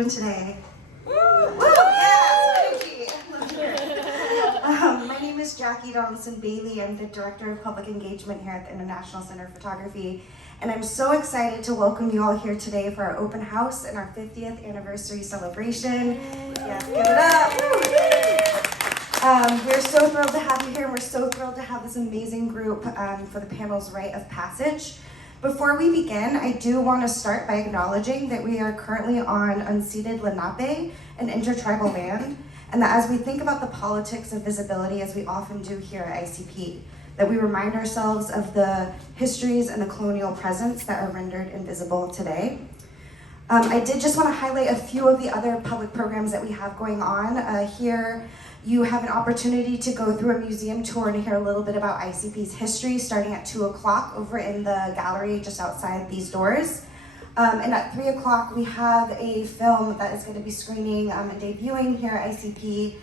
doing today? Woo! Yes, energy! My name is Jackie Donaldson-Bailey. I'm the Director of Public Engagement here at the International Center of Photography. And I'm so excited to welcome you all here today for our open house and our 50th anniversary celebration. Yes, give it up! We're so thrilled to have you here, and we're so thrilled to have this amazing group for the panel's Rite of Passage. Before we begin, I do want to start by acknowledging that we are currently on unceded Lenape, an intertribal land, and that as we think about the politics of visibility, as we often do here at ICP, that we remind ourselves of the histories and the colonial presence that are rendered invisible today. I did just want to highlight a few of the other public programs that we have going on. Here, you have an opportunity to go through a museum tour and hear a little bit about ICP's history starting at 2 o'clock over in the gallery just outside these doors. And at 3 o'clock, we have a film that is going to be screening and debuting here at ICP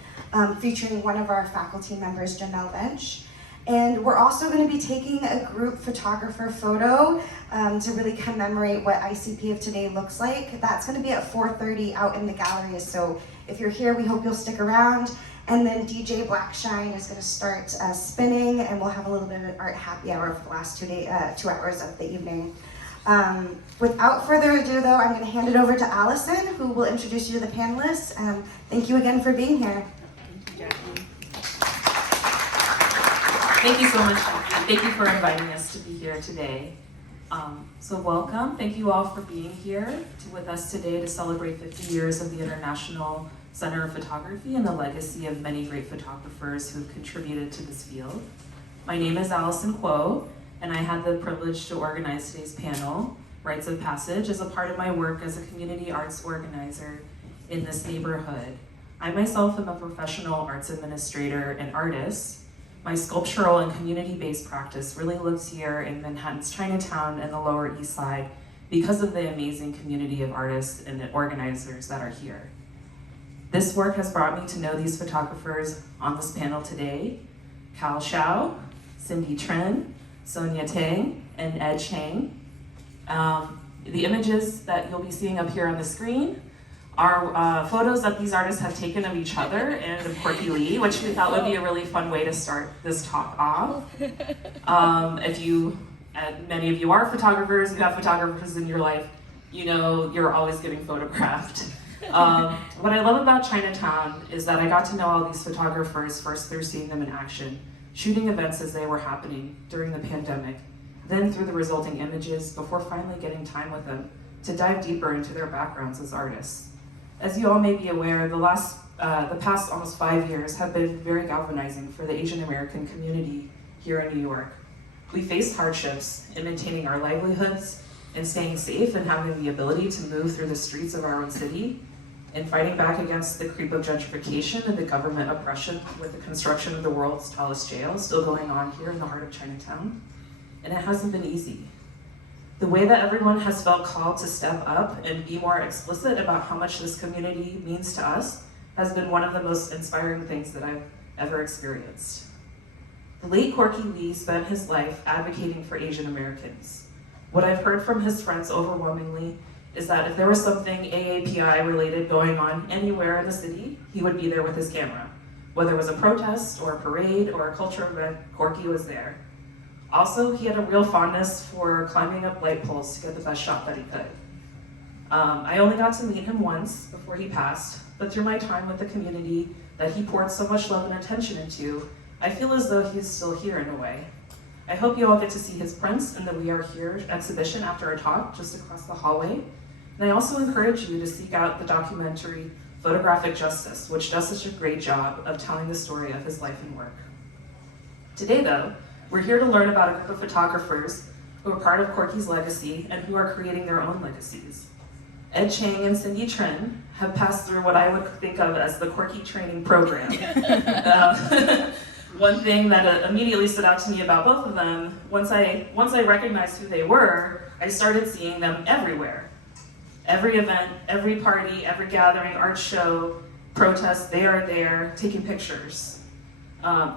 featuring one of our faculty members, Janelle Bench. And we're also going to be taking a group photographer photo to really commemorate what ICP of today looks like. That's going to be at 4:30 out in the gallery. So if you're here, we hope you'll stick around. And then DJ Blackshine is going to start spinning, and we'll have a little bit of an art happy hour for the last 2 hours of the evening. Without further ado, though, I'm going to hand it over to Alison, who will introduce you to the panelists. Thank you again for being here. Thank you, Jackie. Thank you so much, Jackie. Thank you for inviting us to be here today. So welcome. Thank you all for being here with us today to celebrate 50 years of the International Center of Photography and the legacy of many great photographers who've contributed to this field. My name is Alison Kuo, and I had the privilege to organize today's panel, Rites of Passage, as a part of my work as a community arts organizer in this neighborhood. I myself am a professional arts administrator and artist. My sculptural and community-based practice really lives here in Manhattan's Chinatown and the Lower East Side because of the amazing community of artists and the organizers that are here. This work has brought me to know these photographers on this panel today: Hsiao, Cindy Trinh, Sonia Tsang, and Cheng. The images that you'll be seeing up here on the screen are photos that these artists have taken of each other and of Corky Lee, which we thought would be a really fun way to start this talk off. Many of you are photographers, you have photographers in your life, you know you're always getting photographed. What I love about Chinatown is that I got to know all these photographers first through seeing them in action, shooting events as they were happening during the pandemic, then through the resulting images before finally getting time with them to dive deeper into their backgrounds as artists. As you all may be aware, the past almost 5 years have been very galvanizing for the Asian American community here in New York. We faced hardships in maintaining our livelihoods and staying safe and having the ability to move through the streets of our own city, and fighting back against the creep of gentrification and the government oppression with the construction of the world's tallest jail still going on here in the heart of Chinatown. And it hasn't been easy. The way that everyone has felt called to step up and be more explicit about how much this community means to us has been one of the most inspiring things that I've ever experienced. The late Corky Lee spent his life advocating for Asian Americans. What I've heard from his friends overwhelmingly is that if there was something AAPI related going on anywhere in the city, he would be there with his camera. Whether it was a protest or a parade or a cultural event, Corky was there. Also, he had a real fondness for climbing up light poles to get the best shot that he could. I only got to meet him once before he passed, but through my time with the community that he poured so much love and attention into, I feel as though he's still here in a way. I hope you all get to see his prints in the We Are Here exhibition after our talk just across the hallway. And I also encourage you to seek out the documentary Photographic Justice, which does such a great job of telling the story of his life and work. Today, though, we're here to learn about a group of photographers who are part of Corky's legacy and who are creating their own legacies. Cheng and Cindy Trinh have passed through what I would think of as the Corky training program. One thing that immediately stood out to me about both of them, once I recognized who they were, I started seeing them everywhere. Every event, every party, every gathering, art show, protest, they are there taking pictures.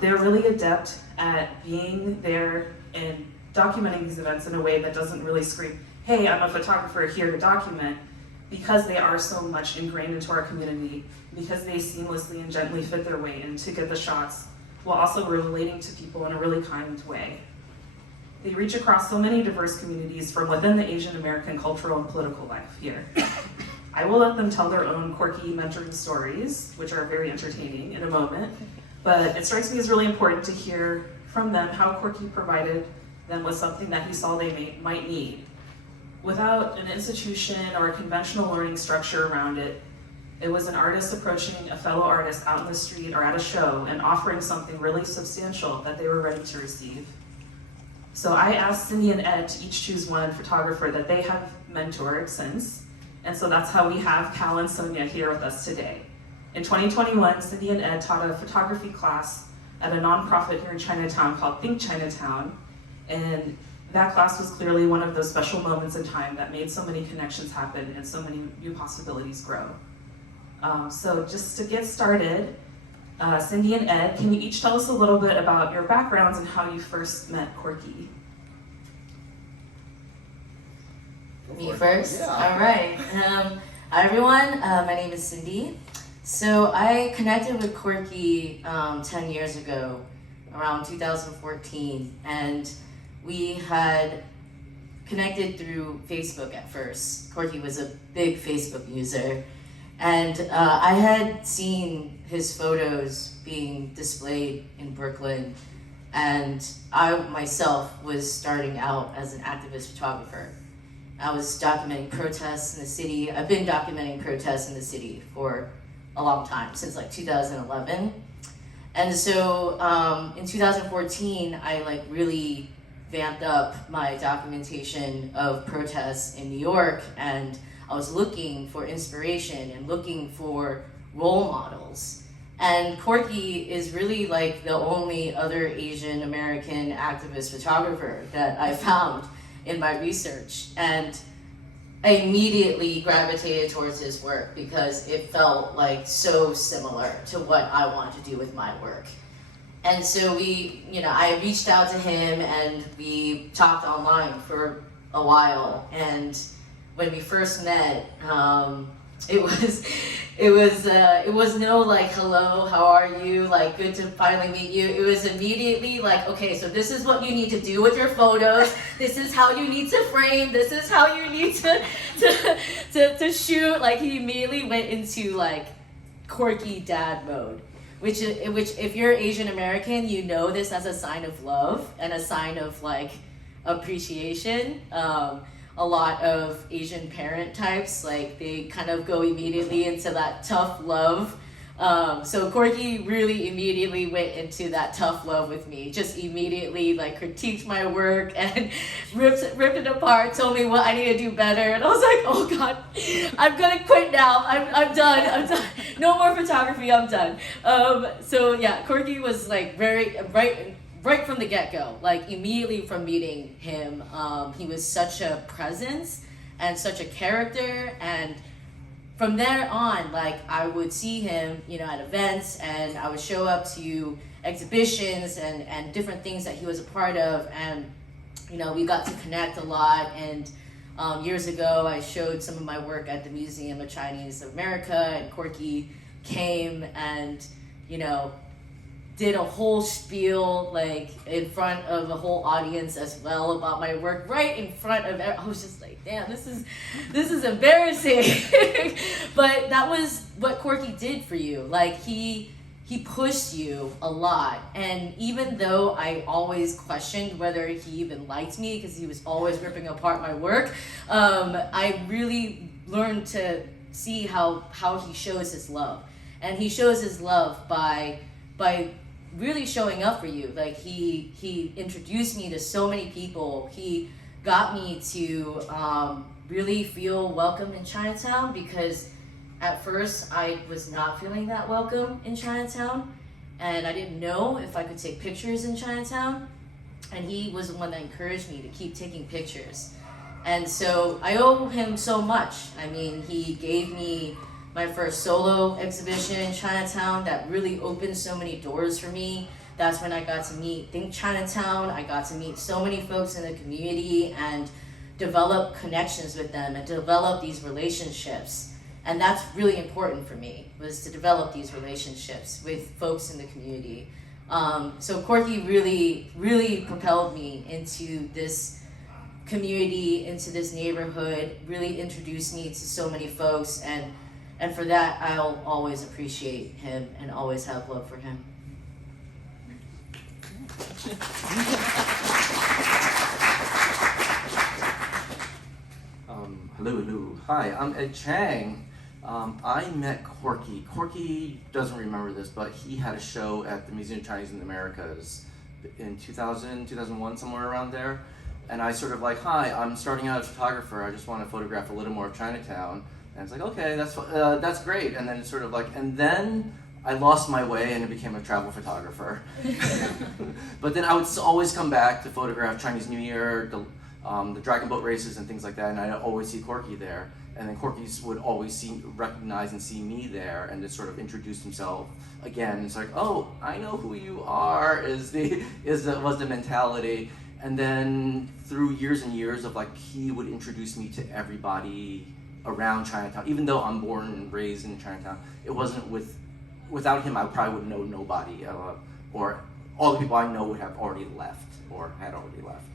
They're really adept at being there and documenting these events in a way that doesn't really scream, hey, I'm a photographer here to document. because they are so much ingrained into our community, because they seamlessly and gently fit their way in to get the shots, while also relating to people in a really kind way. They reach across so many diverse communities from within the Asian American cultural and political life here. I will let them tell their own quirky mentoring stories, which are very entertaining, in a moment, but it strikes me as really important to hear from them how Corky provided them with something that he saw they might need. Without an institution or a conventional learning structure around it, it was an artist approaching a fellow artist out in the street or at a show and offering something really substantial that they were ready to receive. So I asked Cindy and Ed to each choose one photographer that they have mentored since, and so that's how we have Cal and Sonia here with us today. In 2021, Cindy and Ed taught a photography class at a nonprofit here in Chinatown called Think Chinatown, and that class was clearly one of those special moments in time that made so many connections happen and so many new possibilities grow. So just to get started, Cindy and Ed, can you each tell us a little bit about your backgrounds and how you first met Corky? Me first? Yeah. All right. Hi everyone, my name is Cindy. So I connected with Corky 10 years ago, around 2014, and we had connected through Facebook at first. Corky was a big Facebook user, and I had seen his photos being displayed in Brooklyn, and I myself was starting out as an activist photographer. I was documenting protests in the city. I've been documenting protests in the city for a long time, since like 2011. And so in 2014, I really vamped up my documentation of protests in New York, and I was looking for inspiration and looking for role models. And Corky is really like the only other Asian American activist photographer that I found in my research. And I immediately gravitated towards his work because it felt like so similar to what I wanted to do with my work. And so I reached out to him and we talked online for a while. And when we first met, it was no like, hello, how are you? Like, good to finally meet you. It was immediately like, okay, so this is what you need to do with your photos. This is how you need to frame. This is how you need to shoot. Like, he immediately went into like Corky dad mode, which if you're Asian American, you know this as a sign of love and a sign of like appreciation. A lot of Asian parent types, like they kind of go immediately into that tough love. So Corky really immediately went into that tough love with me, just immediately like critiqued my work and ripped it apart, told me what I need to do better. And I was like, oh God, I'm gonna quit now. I'm done. No more photography, I'm done. So yeah, Corky was like right from the get-go, like immediately from meeting him, he was such a presence and such a character. And from there on, like I would see him, at events, and I would show up to exhibitions and different things that he was a part of, and we got to connect a lot. And years ago, I showed some of my work at the Museum of Chinese America, and Corky came and did a whole spiel like in front of a whole audience as well about my work, right in front of I was just like, damn, this is embarrassing. But that was what Corky did for you. Like he pushed you a lot. And even though I always questioned whether he even liked me because he was always ripping apart my work, I really learned to see how he shows his love. And he shows his love by really showing up for you. Like he introduced me to so many people. He got me to really feel welcome in Chinatown, because at first I was not feeling that welcome in Chinatown, and I didn't know if I could take pictures in Chinatown, and he was the one that encouraged me to keep taking pictures. And so I owe him so much. I mean, he gave me my first solo exhibition in Chinatown that really opened so many doors for me. That's when I got to meet Think Chinatown. I got to meet so many folks in the community and develop connections with them and develop these relationships. And that's really important for me, was to develop these relationships with folks in the community. So Corky really, really propelled me into this community, into this neighborhood, really introduced me to so many folks, and for that, I'll always appreciate him and always have love for him. Hello. Hi, I'm Ed Cheng. I met Corky. Corky doesn't remember this, but he had a show at the Museum of Chinese in the Americas in 2000, 2001, somewhere around there. And I sort of like, hi, I'm starting out as a photographer. I just want to photograph a little more of Chinatown. And it's like, okay, that's great. And then it's sort of like, and then I lost my way and I became a travel photographer. But then I would always come back to photograph Chinese New Year, the dragon boat races and things like that, and I'd always see Corky there. And then Corky would always recognize and see me there, and just sort of introduce himself again. It's like, oh, I know who you are, was the mentality. And then through years and years of like, he would introduce me to everybody around Chinatown. Even though I'm born and raised in Chinatown, it wasn't without him, I probably would know nobody, or all the people I know would have already left or had already left.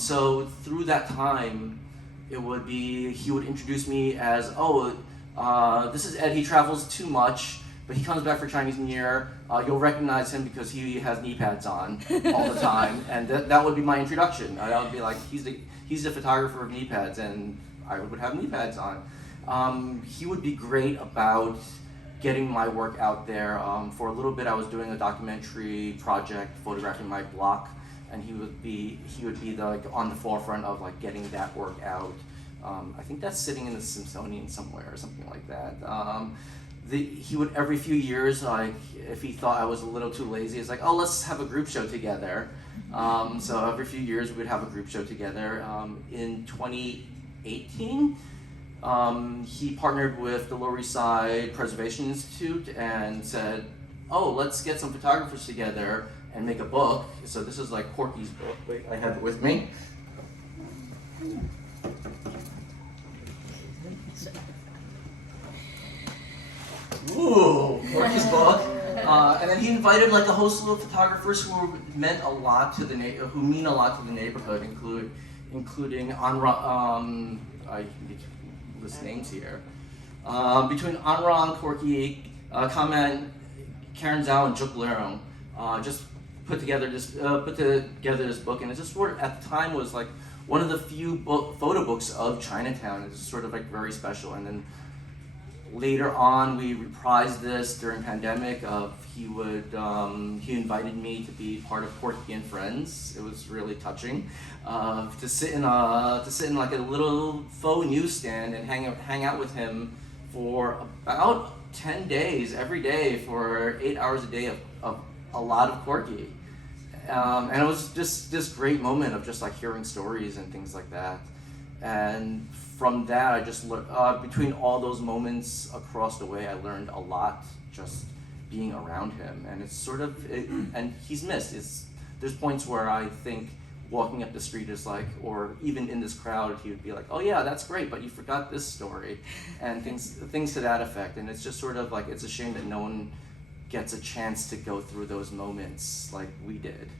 So through that time, it would be, he would introduce me as, oh, this is Ed, he travels too much, but he comes back for Chinese New Year. You'll recognize him because he has knee pads on all the time. And that would be my introduction. I would be like, he's the photographer of knee pads, and I would have knee pads on. He would be great about getting my work out there. For a little bit, I was doing a documentary project, photographing my block, and he would be like on the forefront of like getting that work out. I think that's sitting in the Smithsonian somewhere or something like that. He would every few years, like if he thought I was a little too lazy, it's like, oh, let's have a group show together. So every few years we would have a group show together. In 2018, he partnered with the Lower East Side Preservation Institute and said, oh, let's get some photographers together and make a book. So this is like Corky's book. Wait, I have it with me. Ooh, Corky's book. And then he invited like a host of photographers who meant a lot to the who mean a lot to the neighborhood, including Anra. I list names here. Between Anran, Corky, Kamen, Karen Zhao, and Juk Lerong, just put together this book, and it just sort of at the time was like one of the few photo books of Chinatown. It's sort of like very special. And then later on, we reprised this during pandemic. He invited me to be part of Corky and Friends. It was really touching to sit in like a little faux newsstand and hang out with him for about 10 days every day for 8 hours a day of a lot of Corky. And it was just this great moment of just like hearing stories and things like that. And from that, I just learned, between all those moments across the way, I learned a lot just being around him. And it's sort of, and he's missed. There's points where I think walking up the street is like, or even in this crowd, he would be like, oh yeah, that's great, but you forgot this story. And things to that effect. And it's just sort of like, it's a shame that no one gets a chance to go through those moments like we did.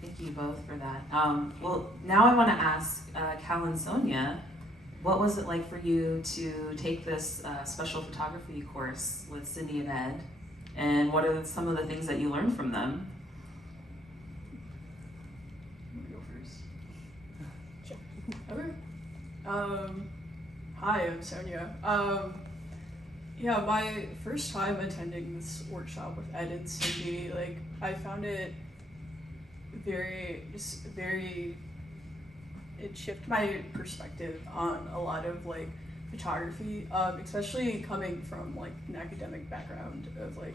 Thank you both for that. Well, now I want to ask Cal and Sonia, what was it like for you to take this special photography course with Cindy and Ed? And what are some of the things that you learned from them? You want to go first? Okay. Hi, I'm Sonia. Yeah, my first time attending this workshop with Ed and Cindy, like, I found it it shifted my perspective on a lot of like photography, especially coming from like an academic background of like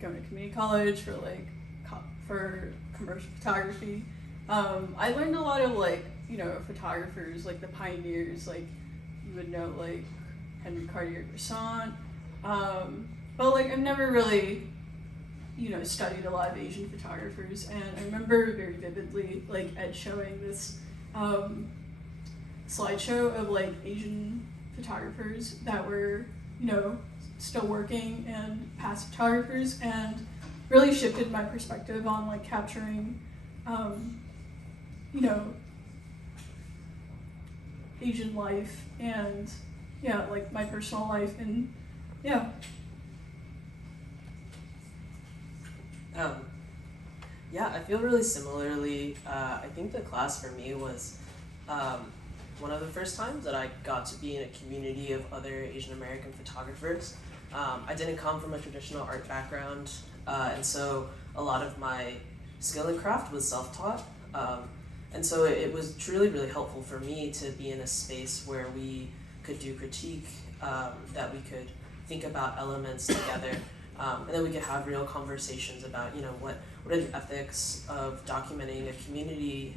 going to community college for commercial photography. I learned a lot of like, you know, photographers, like the pioneers, like you would know like Henry Cartier-Bresson, but like I've never really studied a lot of Asian photographers, and I remember very vividly Ed showing this slideshow of Asian photographers that were still working and past photographers, and really shifted my perspective on capturing Asian life and my personal life, and I feel really similarly. I think the class for me was one of the first times that I got to be in a community of other Asian American photographers. I didn't come from a traditional art background, and so a lot of my skill and craft was self-taught. And so it was truly really helpful for me to be in a space where we could do critique, that we could think about elements together, and then we could have real conversations about what are the ethics of documenting a community,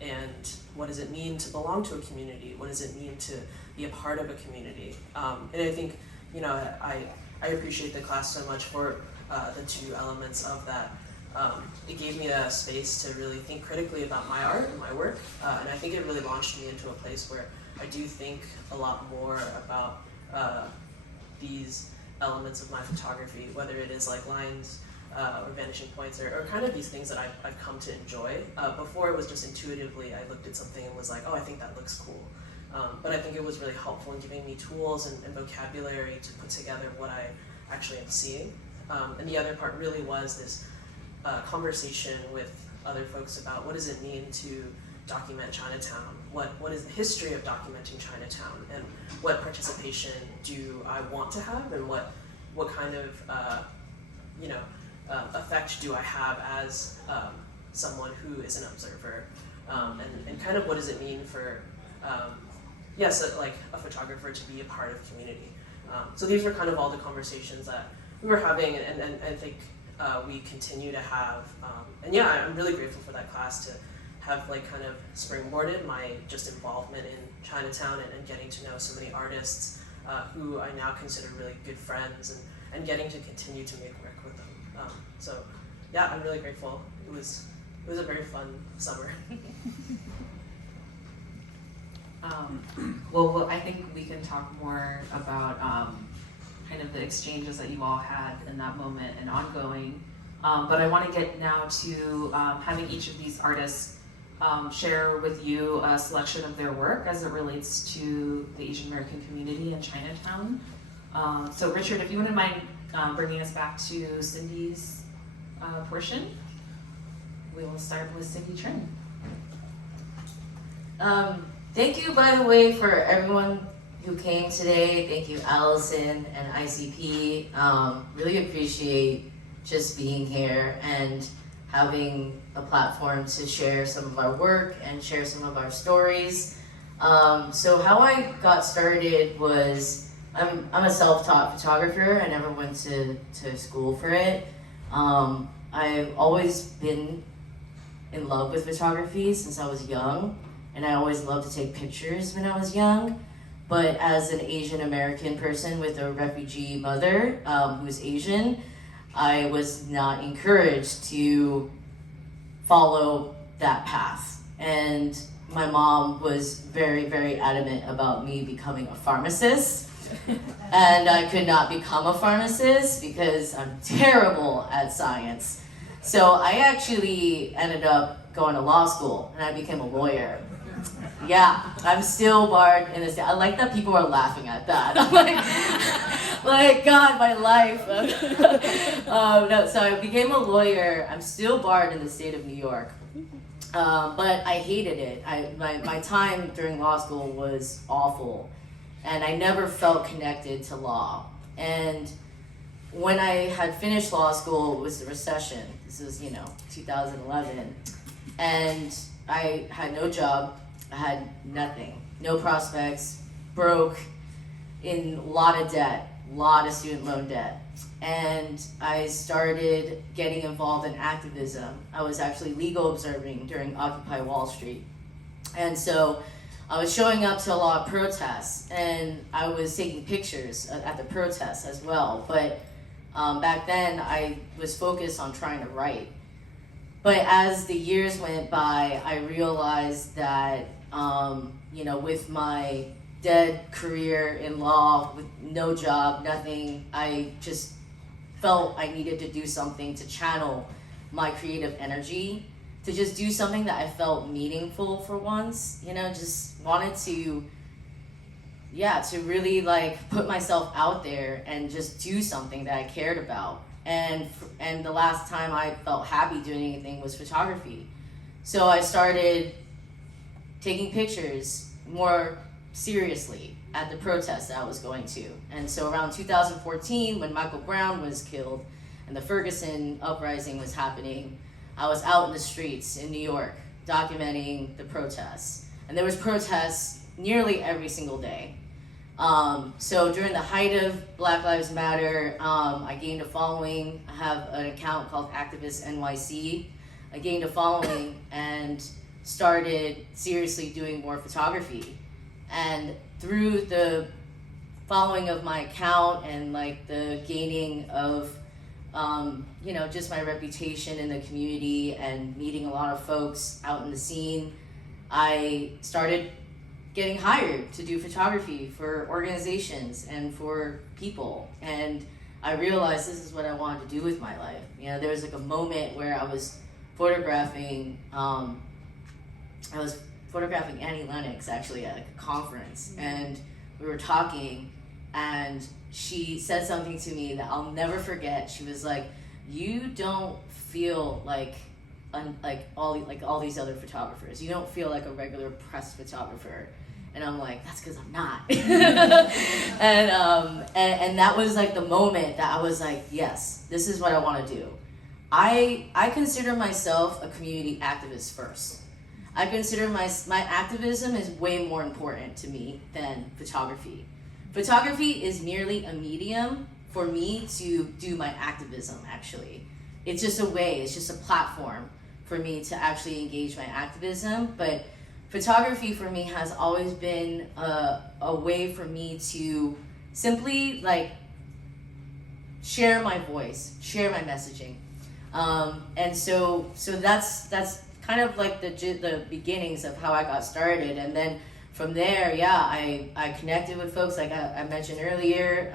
and what does it mean to belong to a community? What does it mean to be a part of a community? And I think I appreciate the class so much for the two elements of that. It gave me a space to really think critically about my art and my work, and I think it really launched me into a place where I do think a lot more about these elements of my photography, whether it is lines or vanishing points, or kind of these things that I've come to enjoy. Before it was just intuitively, I looked at something and was like, oh, I think that looks cool. But I think it was really helpful in giving me tools and vocabulary to put together what I actually am seeing. And the other part really was this conversation with other folks about what does it mean to document Chinatown? What is the history of documenting Chinatown? And what participation do I want to have? And what kind of effect do I have as someone who is an observer? And kind of what does it mean for a photographer to be a part of community? So these were kind of all the conversations that we were having, and I think we continue to have. And I'm really grateful for that class to have kind of springboarded my just involvement in Chinatown and getting to know so many artists who I now consider really good friends, and getting to continue to make work with them. I'm really grateful. It was a very fun summer. Well, I think we can talk more about kind of the exchanges that you all had in that moment and ongoing. But I want to get now to having each of these artists share with you a selection of their work as it relates to the Asian American community in Chinatown. So Richard, if you wouldn't mind bringing us back to Cindy's portion, we will start with Cindy Trinh. Thank you, by the way, for everyone who came today. Thank you, Allison and ICP. Really appreciate just being here and having a platform to share some of our work and share some of our stories. So how I got started was, I'm a self-taught photographer. I never went to school for it. I've always been in love with photography since I was young, and I always loved to take pictures when I was young. But as an Asian American person with a refugee mother who's Asian, I was not encouraged to follow that path. And my mom was very, very adamant about me becoming a pharmacist. And I could not become a pharmacist because I'm terrible at science. So I actually ended up going to law school, and I became a lawyer. Yeah, I'm still barred in this. I like that people are laughing at that. I'm like God, my life. No, so I became a lawyer. I'm still barred in the state of New York, but I hated it. My time during law school was awful, and I never felt connected to law. And when I had finished law school, it was the recession. This was 2011, and I had no job. I had nothing, no prospects, broke, in a lot of debt, a lot of student loan debt. And I started getting involved in activism. I was actually legal observing during Occupy Wall Street. And so I was showing up to a lot of protests, and I was taking pictures at the protests as well. But Back then, I was focused on trying to write. But as the years went by, I realized that, with my dead career in law, with no job, nothing, I just felt I needed to do something to channel my creative energy, to just do something that I felt meaningful for once, just wanted to really like put myself out there and just do something that I cared about. And the last time I felt happy doing anything was photography. So I started taking pictures more seriously at the protest that I was going to. And so around 2014, when Michael Brown was killed and the Ferguson uprising was happening, I was out in the streets in New York documenting the protests. And there was protests nearly every single day. So during the height of Black Lives Matter, I gained a following. I have an account called Activist NYC. I gained a following and started seriously doing more photography. And through the following of my account and like the gaining of, just my reputation in the community and meeting a lot of folks out in the scene, I started getting hired to do photography for organizations and for people. And I realized this is what I wanted to do with my life. There was like a moment where I was photographing, Annie Lennox actually at like a conference, and we were talking, and she said something to me that I'll never forget. She was like, "You don't feel like all these other photographers. You don't feel like a regular press photographer." And I'm like, that's because I'm not. and that was like the moment that I was like, yes, this is what I want to do. I consider myself a community activist first. I consider my activism is way more important to me than photography. Photography is merely a medium for me to do my activism, actually. It's just a way, it's just a platform for me to actually engage my activism. But photography for me has always been a way for me to simply like share my voice, share my messaging. And so that's kind of like the beginnings of how I got started. And then from there, I connected with folks like I mentioned earlier,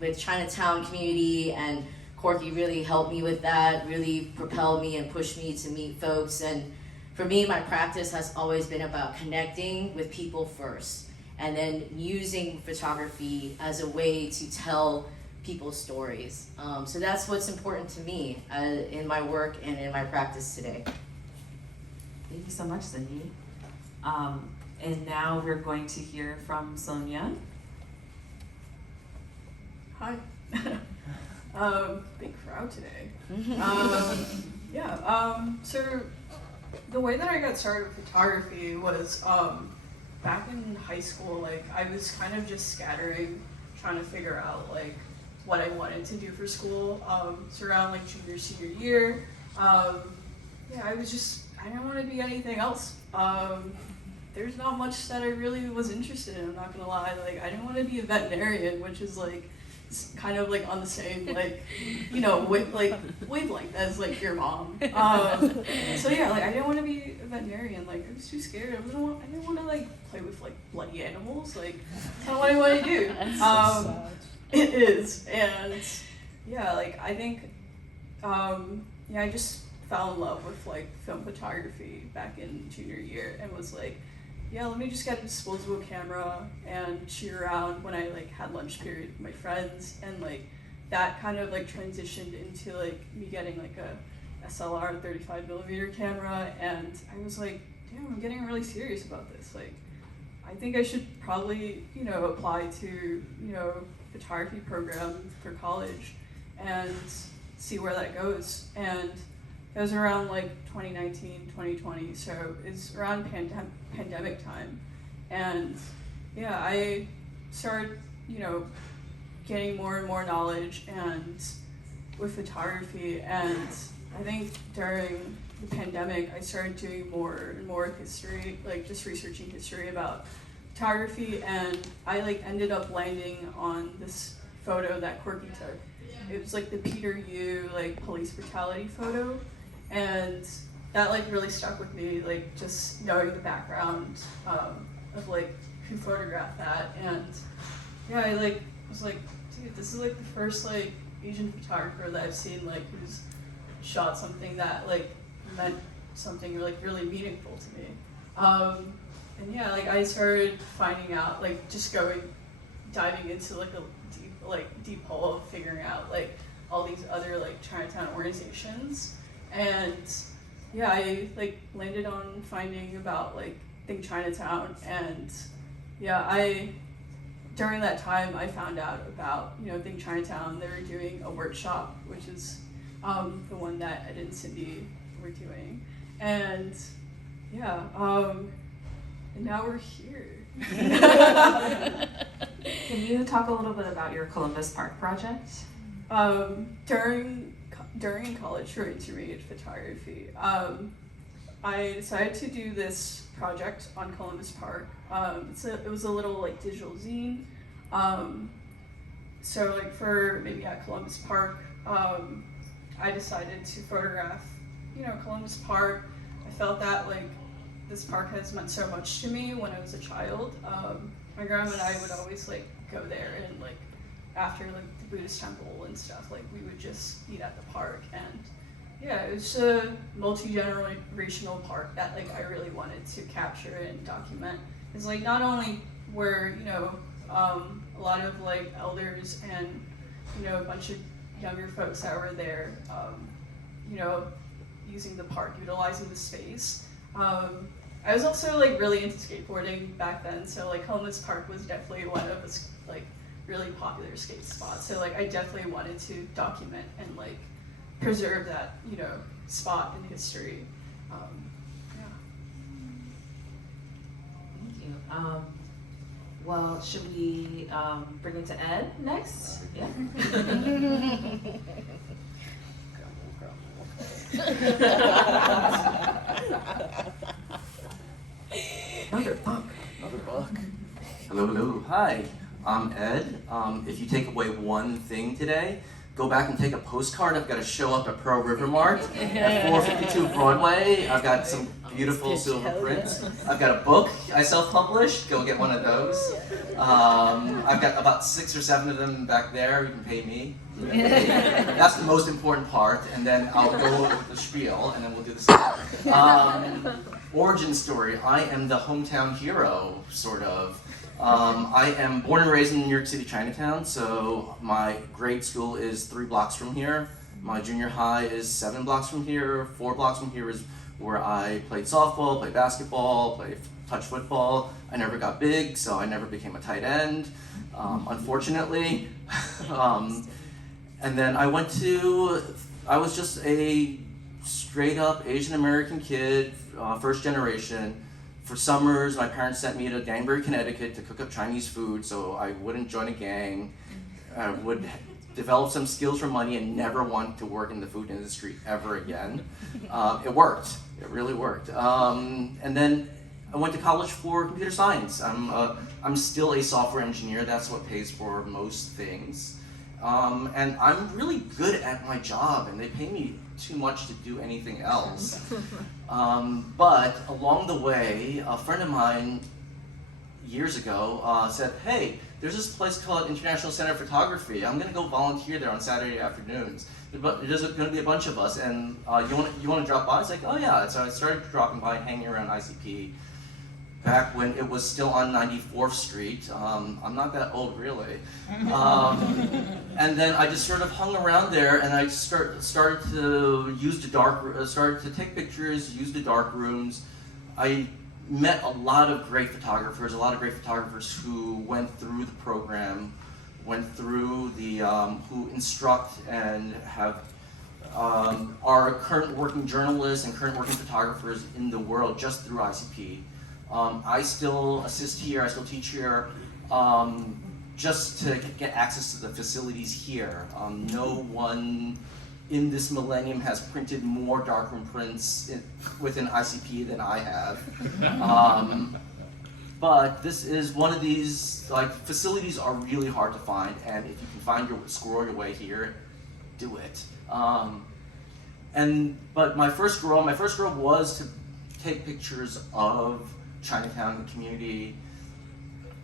with Chinatown community, and Corky really helped me with that, really propelled me and pushed me to meet folks. And for me, my practice has always been about connecting with people first, and then using photography as a way to tell people's stories. So that's what's important to me in my work and in my practice today. Thank you so much, Cindy. And now we're going to hear from Sonia. Hi. Big crowd today. So the way that I got started with photography was back in high school. Like I was kind of just scattering, trying to figure out like what I wanted to do for school. So around like junior, senior year, I didn't want to be anything else. There's not much that I really was interested in, I'm not gonna lie. Like I didn't want to be a veterinarian, which is like kind of like on the same like wavelength as like your mom. Like I didn't want to be a veterinarian. Like I was too scared. I didn't want to like play with like bloody animals. Like that's not what I want to do. It is, and I think I just fell in love with like film photography back in junior year, and was like, let me just get a disposable camera and shoot around when I like had lunch period with my friends. And like that kind of like transitioned into like me getting like a SLR 35mm camera, and I was like, damn, I'm getting really serious about this. Like I think I should probably apply to photography program for college and see where that goes. And it was around like 2019, 2020, so it's around pandemic time. And I started, getting more and more knowledge and with photography. And I think during the pandemic, I started doing more and more history, like just researching history about photography. And I like ended up landing on this photo that Corky took. it was like the Peter Yu like police brutality photo, and that like really stuck with me, like just knowing the background of like who photographed that. And yeah, I like was like, dude, this is like the first like Asian photographer that I've seen like who's shot something that like meant something like really meaningful to me. And yeah, like I started finding out, like just diving into like a deep hole of figuring out like all these other like Chinatown organizations. And yeah, I like landed on finding about like Think Chinatown. And yeah, during that time I found out about, you know, Think Chinatown. They were doing a workshop, which is the one that Ed and Cindy were doing. And yeah, and now we're here. Can you talk a little bit about your Columbus Park project? During college for intermediate photography, I decided to do this project on Columbus Park. It was a little like digital zine. So like for maybe at Columbus Park, I decided to photograph, you know, Columbus Park. I felt that like this park has meant so much to me when I was a child. My grandma and I would always like go there, and like after like the Buddhist temple and stuff, like we would just eat at the park. And yeah, it was a multi-generational park that like I really wanted to capture and document. It's like not only were, you know, a lot of like elders and, you know, a bunch of younger folks that were there, you know, using the park, utilizing the space. I was also like really into skateboarding back then, so like Columbus Park was definitely one of the like really popular skate spots. So like I definitely wanted to document and like preserve that, you know, spot in history. Yeah. Thank you. Well, should we bring it to Ed next? Yeah. Another buck. Hello. Hi, I'm Ed. If you take away one thing today, go back and take a postcard. I've got to show up at Pearl River Mart at 452 Broadway. I've got some beautiful silver prints. I've got a book I self-published. Go get one of those. I've got about 6 or 7 of them back there. You can pay me. That's the most important part, and then I'll go with the spiel, and then we'll do the stuff. Origin story. I am the hometown hero, sort of. I am born and raised in New York City, Chinatown, so my grade school is 3 blocks from here. My junior high is 7 blocks from here. 4 blocks from here is where I played softball, played basketball, played touch football. I never got big, so I never became a tight end, unfortunately. And then I was just a straight up Asian American kid, first generation. For summers, my parents sent me to Danbury, Connecticut to cook up Chinese food so I wouldn't join a gang. I would develop some skills for money and never want to work in the food industry ever again. It worked. It really worked. And then I went to college for computer science. I'm still a software engineer. That's what pays for most things. And I'm really good at my job, and they pay me too much to do anything else. But along the way, a friend of mine years ago said, hey, there's this place called International Center of Photography. I'm gonna go volunteer there on Saturday afternoons. There's gonna be a bunch of us, and you wanna drop by? It's like, oh yeah. So I started dropping by, hanging around ICP back when it was still on 94th Street. I'm not that old, really. And then I just sort of hung around there, and I started to take pictures, use the dark rooms. I met a lot of great photographers, who went through the program, who instruct and have are current working journalists and current working photographers in the world just through ICP. I still assist here, I still teach here, just to get access to the facilities here. No one in this millennium has printed more darkroom prints within ICP than I have. But this is one of these, like, facilities are really hard to find, and if you can squirrel your way here, do it. But my first goal was to take pictures of Chinatown, the community.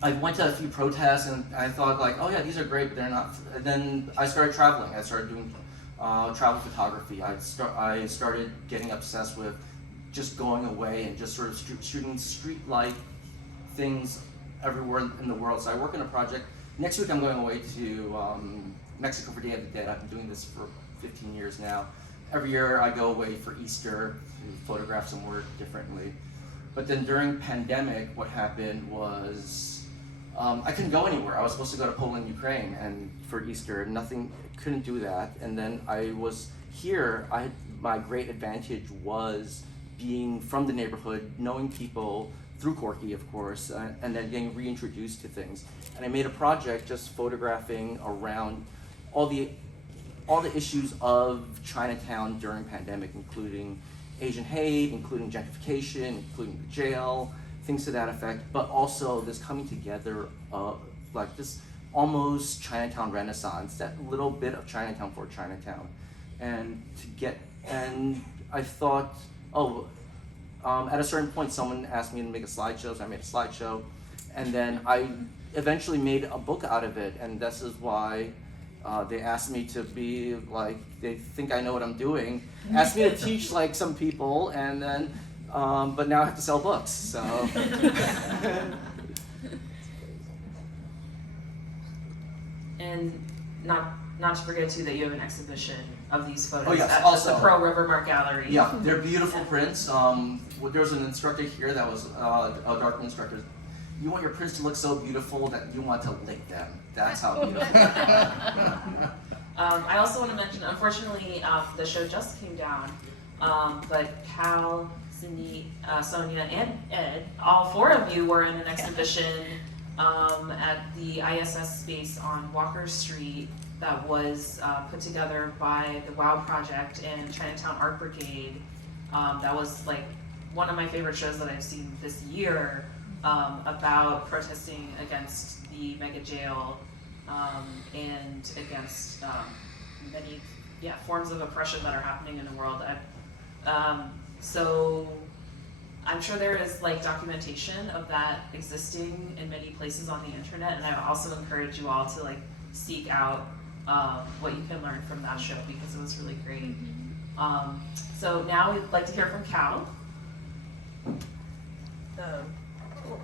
I went to a few protests and I thought like, oh yeah, these are great, but they're not. And then I started traveling. I started doing travel photography. I started getting obsessed with just going away and just sort of shooting street-like things everywhere in the world. So I work on a project. Next week I'm going away to Mexico for Day of the Dead. I've been doing this for 15 years now. Every year I go away for Easter to photograph some work differently. But then during pandemic, what happened was I couldn't go anywhere. I was supposed to go to Poland, Ukraine, and for Easter, couldn't do that. And then I was here. My great advantage was being from the neighborhood, knowing people through Corky, of course, and then getting reintroduced to things. And I made a project just photographing around all the issues of Chinatown during pandemic, including Asian hate, including gentrification, including the jail, things to that effect, but also this coming together of like this almost Chinatown Renaissance, that little bit of Chinatown for Chinatown. And I thought, at a certain point someone asked me to make a slideshow, so I made a slideshow, and then I eventually made a book out of it, and this is why they asked me to be like, they think I know what I'm doing, asked me to teach like some people, and then but now I have to sell books, so. And not to forget too that you have an exhibition of these photos Oh, yes, at also, the Pearl River Art Gallery. Yeah, they're beautiful prints. There was an instructor here that was a dark instructor. You want your prints to look so beautiful that you want to lick them. That's how beautiful. I also want to mention, unfortunately, the show just came down, but Cal, Cindy, Sonia, and Ed, all four of you were in an exhibition at the ISS space on Walker Street that was put together by the WOW Project and Chinatown Art Brigade. That was like one of my favorite shows that I've seen this year, about protesting against the mega jail and against many forms of oppression that are happening in the world. So I'm sure there is like documentation of that existing in many places on the internet, and I also encourage you all to like seek out what you can learn from that show because it was really great. So now we'd like to hear from Cal. Cool.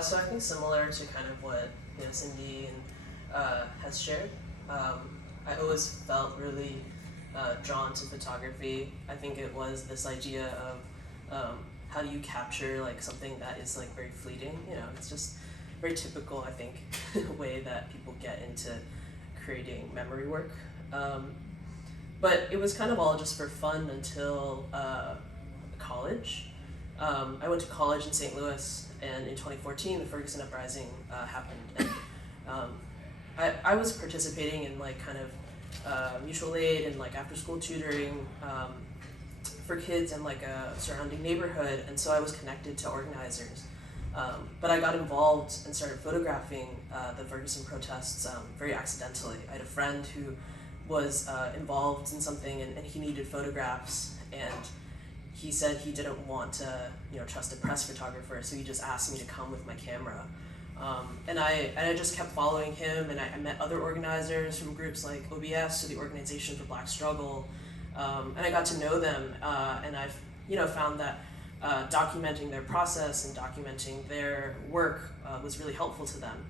So I think similar to kind of what Cindy and has shared, I always felt really drawn to photography. I think it was this idea of how do you capture like something that is like very fleeting. It's just very typical, I think, way that people get into creating memory work. But it was kind of all just for fun until college. I went to college in St. Louis, and in 2014, the Ferguson Uprising happened. And I was participating in like kind of mutual aid and like after-school tutoring for kids in like a surrounding neighborhood, and so I was connected to organizers. But I got involved and started photographing the Ferguson protests very accidentally. I had a friend who was involved in something, and he needed photographs, and he said he didn't want to, trust a press photographer, so he just asked me to come with my camera. And I just kept following him, and I met other organizers from groups like OBS, or the Organization for Black Struggle, and I got to know them, and I've found that documenting their process and documenting their work was really helpful to them.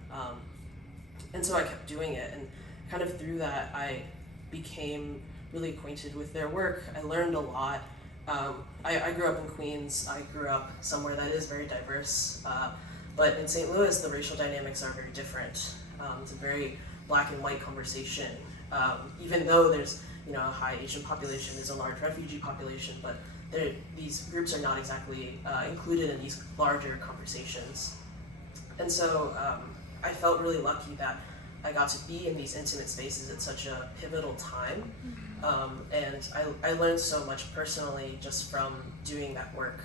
And so I kept doing it, and kind of through that I became really acquainted with their work. I learned a lot. I grew up in Queens. I grew up somewhere that is very diverse, but in St. Louis the racial dynamics are very different. It's a very black and white conversation. Even though there's a high Asian population, there's a large refugee population, but these groups are not exactly included in these larger conversations. And so I felt really lucky that I got to be in these intimate spaces at such a pivotal time. And I learned so much personally just from doing that work.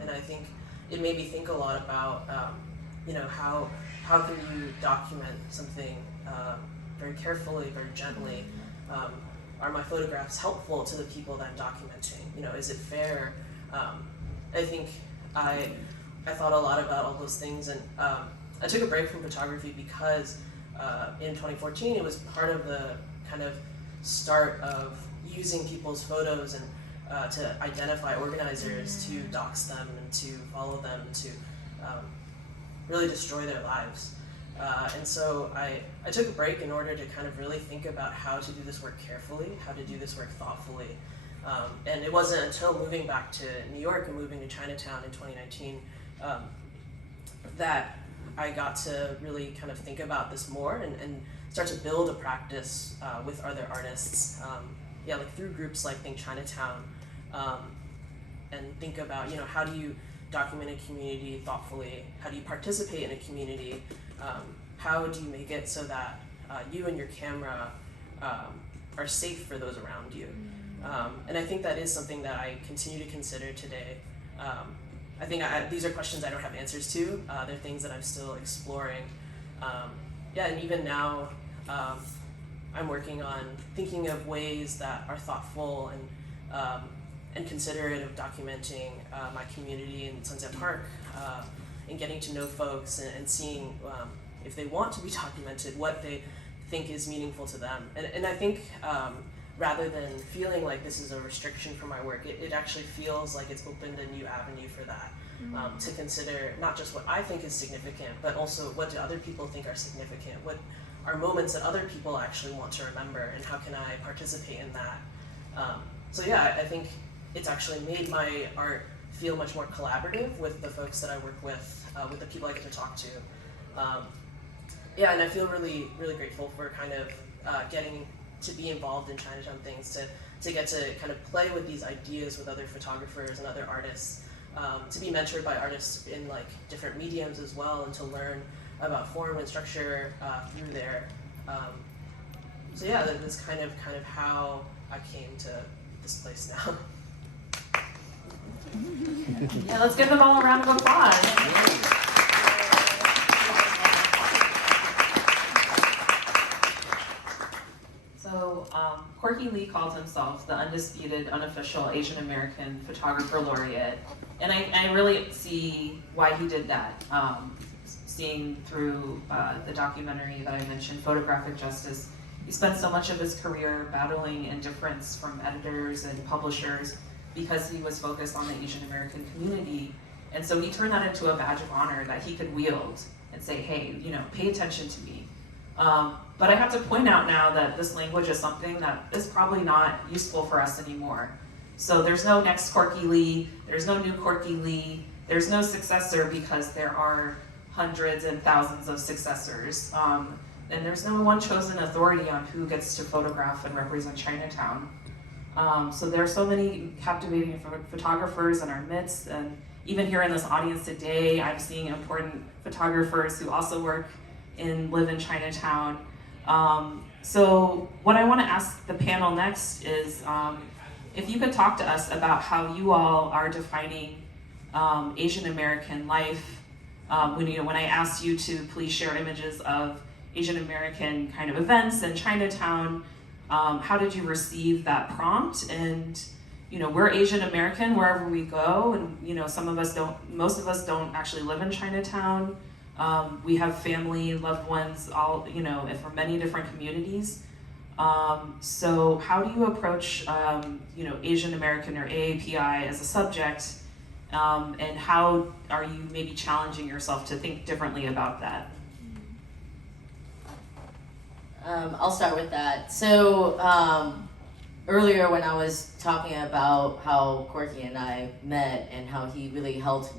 And I think it made me think a lot about how can you document something very carefully, very gently, Are my photographs helpful to the people that I'm documenting? You know, is it fair? I think I thought a lot about all those things, and I took a break from photography because in 2014 it was part of the kind of start of using people's photos and to identify organizers, to dox them and to follow them, to really destroy their lives. And so I took a break in order to kind of really think about how to do this work carefully, how to do this work thoughtfully. And it wasn't until moving back to New York and moving to Chinatown in 2019 that I got to really kind of think about this more and start to build a practice with other artists. Yeah, like through groups like Think Chinatown, and think about, you know, how do you document a community thoughtfully? How do you participate in a community? How do you make it so that you and your camera are safe for those around you? And I think that is something that I continue to consider today. I think these are questions I don't have answers to. They're things that I'm still exploring. Yeah, and even now, I'm working on thinking of ways that are thoughtful and considerate of documenting my community in Sunset Park, and getting to know folks and seeing if they want to be documented, what they think is meaningful to them. And I think rather than feeling like this is a restriction for my work, it actually feels like it's opened a new avenue for that, to consider not just what I think is significant, but also what do other people think are significant, what are moments that other people actually want to remember, and how can I participate in that. So yeah, I think it's actually made my art feel much more collaborative with the folks that I work with the people I get to talk to. Yeah, and I feel really, really grateful for kind of getting to be involved in Chinatown things, to get to kind of play with these ideas with other photographers and other artists, to be mentored by artists in like different mediums as well, and to learn about form and structure through there. So yeah, that's kind of how I came to this place now. Yeah, let's give them all a round of applause. So, Corky Lee calls himself the undisputed, unofficial Asian American photographer laureate, and I really see why he did that. Seeing through the documentary that I mentioned, Photographic Justice, he spent so much of his career battling indifference from editors and publishers because he was focused on the Asian American community, and so he turned that into a badge of honor that he could wield and say, hey, you know, pay attention to me. But I have to point out now that this language is something that is probably not useful for us anymore. So there's no next Corky Lee, there's no new Corky Lee, there's no successor because there are hundreds and thousands of successors. And there's no one chosen authority on who gets to photograph and represent Chinatown. So there are so many captivating photographers in our midst, and even here in this audience today, I'm seeing important photographers who also work and live in Chinatown. So what I want to ask the panel next is if you could talk to us about how you all are defining Asian American life. When I asked you to please share images of Asian American kind of events in Chinatown, how did you receive that prompt? And we're Asian American wherever we go, and most of us don't actually live in Chinatown. We have family, loved ones, all from many different communities. So how do you approach Asian American or AAPI as a subject, and how are you maybe challenging yourself to think differently about that? I'll start with that. So earlier when I was talking about how Corky and I met and how he really helped,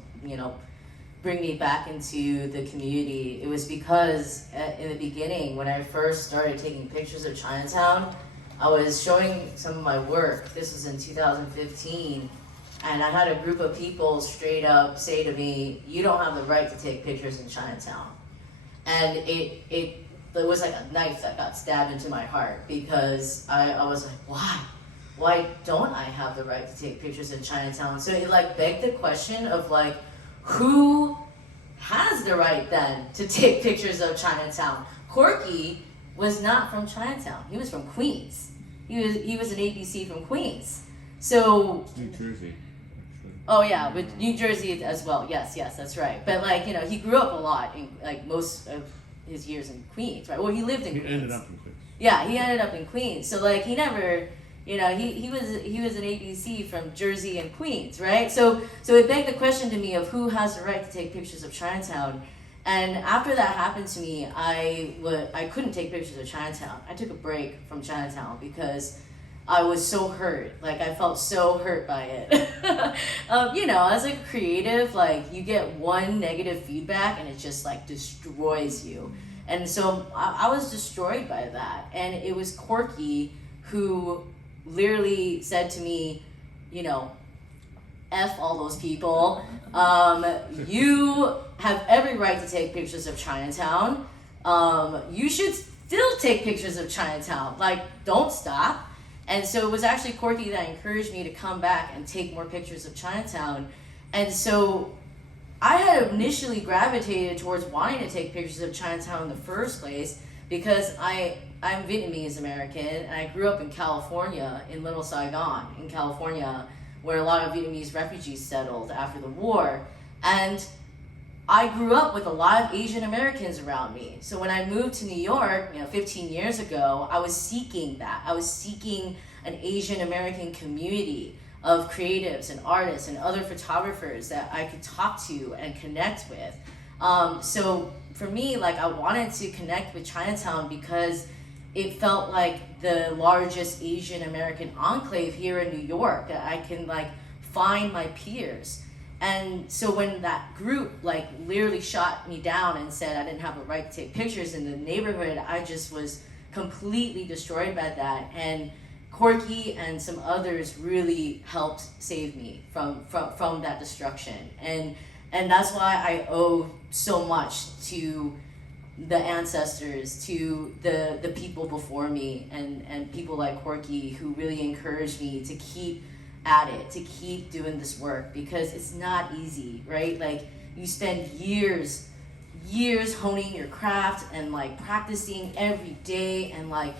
bring me back into the community, it was because in the beginning, when I first started taking pictures of Chinatown, I was showing some of my work. This was in 2015, and I had a group of people straight up say to me, "You don't have the right to take pictures in Chinatown." And it was like a knife that got stabbed into my heart, because I was like, why? Why don't I have the right to take pictures in Chinatown? So it begged the question of who has the right then to take pictures of Chinatown? Corky was not from Chinatown, he was from Queens. He was an ABC from Queens. So New Jersey, actually. oh yeah, with New Jersey as well. Yes, that's right. But like, you know, he grew up a lot in like most of his years in Queens, right? Well, he lived in He Queens. ended up in Queens. Yeah, he ended up in Queens. So like he never, you know, he was an ABC from Jersey and Queens, right? So it begged the question to me of who has the right to take pictures of Chinatown. And after that happened to me, I couldn't take pictures of Chinatown. I took a break from Chinatown because I was so hurt. Like I felt so hurt by it. You know, as a creative, like you get one negative feedback and it just like destroys you. And so I was destroyed by that. And it was Corky who literally said to me, you know, F all those people. You have every right to take pictures of Chinatown. You should still take pictures of Chinatown. Like, don't stop. And so it was actually Corky that encouraged me to come back and take more pictures of Chinatown. And so I had initially gravitated towards wanting to take pictures of Chinatown in the first place because I'm Vietnamese American and I grew up in California, in Little Saigon, in California, where a lot of Vietnamese refugees settled after the war. And I grew up with a lot of Asian Americans around me. So when I moved to New York, 15 years ago, I was seeking that. I was seeking an Asian American community of creatives and artists and other photographers that I could talk to and connect with. So for me, like I wanted to connect with Chinatown because it felt like the largest Asian American enclave here in New York that I can like find my peers. And so when that group like literally shot me down and said I didn't have a right to take pictures in the neighborhood, I just was completely destroyed by that. And Corky and some others really helped save me from that destruction. And that's why I owe so much to the ancestors, to the people before me and people like Corky who really encouraged me to keep at it, to keep doing this work because it's not easy, right? Like you spend years honing your craft and like practicing every day and like,